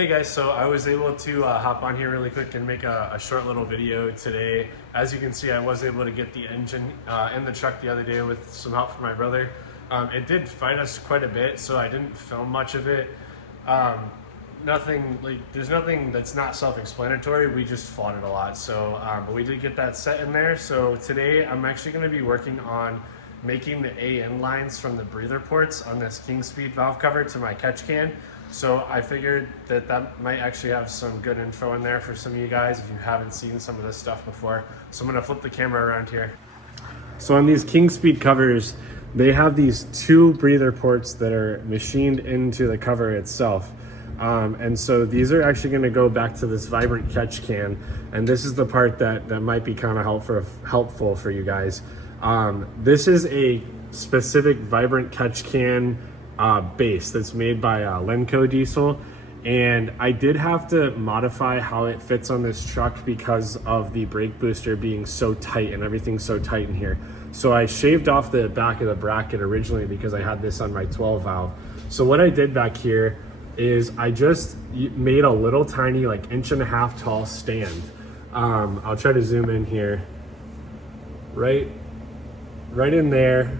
Hey guys, so I was able to hop on here really quick and make a short little video today. As you can see, I was able to get the engine in the truck the other day with some help from my brother. It did fight us quite a bit, so I didn't film much of it. There's nothing that's not self-explanatory. We just fought it a lot. So, but we did get that set in there. So today I'm actually going to be working on making the AN lines from the breather ports on this Kingspeed valve cover to my catch can. So I figured that might actually have some good info in there for some of you guys if you haven't seen some of this stuff before. So I'm gonna flip the camera around here. So on these Kingspeed covers, they have these two breather ports that are machined into the cover itself. And so these are actually gonna go back to this Vibrant catch can. And this is the part that might be kind of helpful for you guys. This is a specific Vibrant catch can base that's made by Lenco Diesel, and I did have to modify how it fits on this truck because of the brake booster being so tight and everything's so tight in here. So I shaved off the back of the bracket originally because I had this on my 12 valve. So what I did back here is I just made a little tiny, like 1.5 inch tall stand. I'll try to zoom in here. Right in there,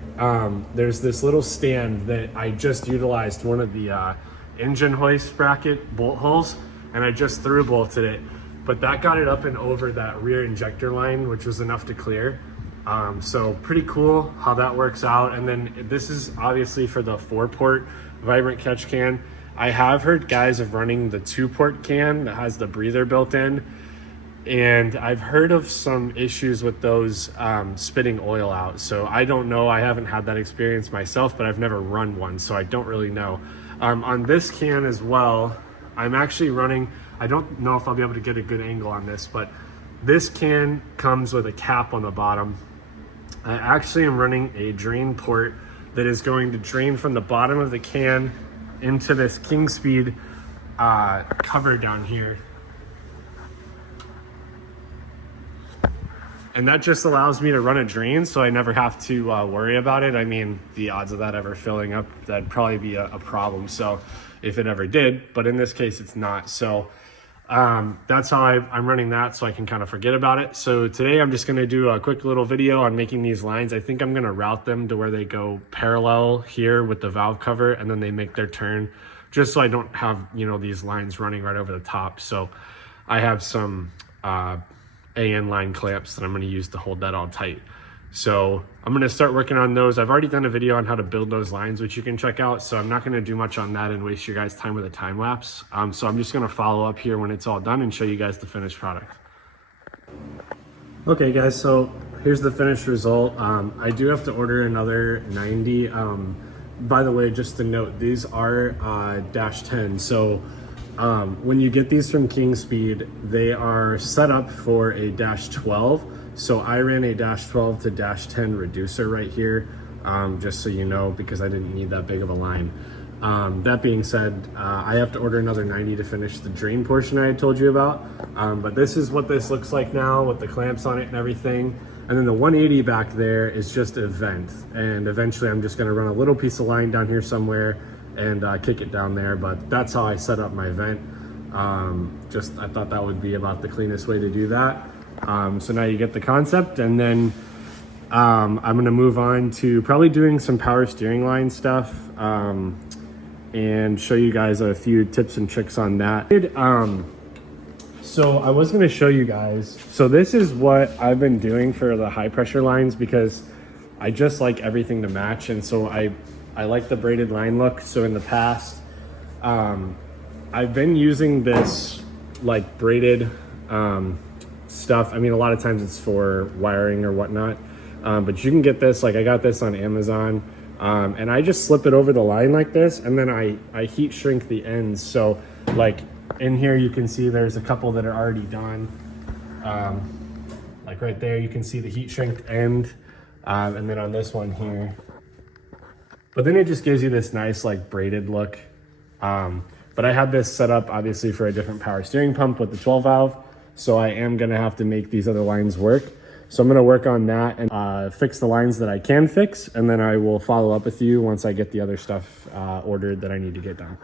there's this little stand that I just utilized one of the engine hoist bracket bolt holes, and I just through bolted it. But that got it up and over that rear injector line, which was enough to clear. So pretty cool how that works out. And then this is obviously for the 4-port Vibrant catch can. I have heard guys of running the 2-port can that has the breather built in. And I've heard of some issues with those spitting oil out. So I don't know, I haven't had that experience myself, but I've never run one, so I don't really know. On this can as well, I'm actually running, I don't know if I'll be able to get a good angle on this, but this can comes with a cap on the bottom. I actually am running a drain port that is going to drain from the bottom of the can into this Kingspeed cover down here. And that just allows me to run a drain, so I never have to worry about it. I mean, the odds of that ever filling up, that'd probably be a problem. So if it ever did, but in this case, it's not. So that's how I'm running that, so I can kind of forget about it. So today I'm just gonna do a quick little video on making these lines. I think I'm gonna route them to where they go parallel here with the valve cover, and then they make their turn, just so I don't have, you know, these lines running right over the top. So I have some AN line clamps that I'm going to use to hold that all tight. So I'm going to start working on those. I've already done a video on how to build those lines, which you can check out. So I'm not going to do much on that and waste your guys' time with a time lapse. So I'm just going to follow up here when it's all done and show you guys the finished product. Okay guys, so here's the finished result. I do have to order another 90. By the way, just to note, these are -10. So when you get these from Kingspeed, they are set up for a -12. So I ran a -12 to -10 reducer right here, just so you know, because I didn't need that big of a line. That being said, I have to order another 90 to finish the drain portion I had told you about. But this is what this looks like now with the clamps on it and everything. And then the 180 back there is just a vent. And eventually I'm just gonna run a little piece of line down here somewhere and kick it down there, but that's how I set up my vent. I thought that would be about the cleanest way to do that. So now you get the concept, and then I'm gonna move on to probably doing some power steering line stuff and show you guys a few tips and tricks on that. So I was gonna show you guys, so this is what I've been doing for the high pressure lines because I just like everything to match, and so I like the braided line look. So in the past, I've been using this like braided stuff. I mean, a lot of times it's for wiring or whatnot, but you can get this, like I got this on Amazon, and I just slip it over the line like this, and then I heat shrink the ends. So like in here, you can see there's a couple that are already done. Like right there, you can see the heat shrinked end, and then on this one here. But then it just gives you this nice like braided look. But I had this set up obviously for a different power steering pump with the 12 valve. So I am gonna have to make these other lines work. So I'm gonna work on that and fix the lines that I can fix. And then I will follow up with you once I get the other stuff ordered that I need to get done.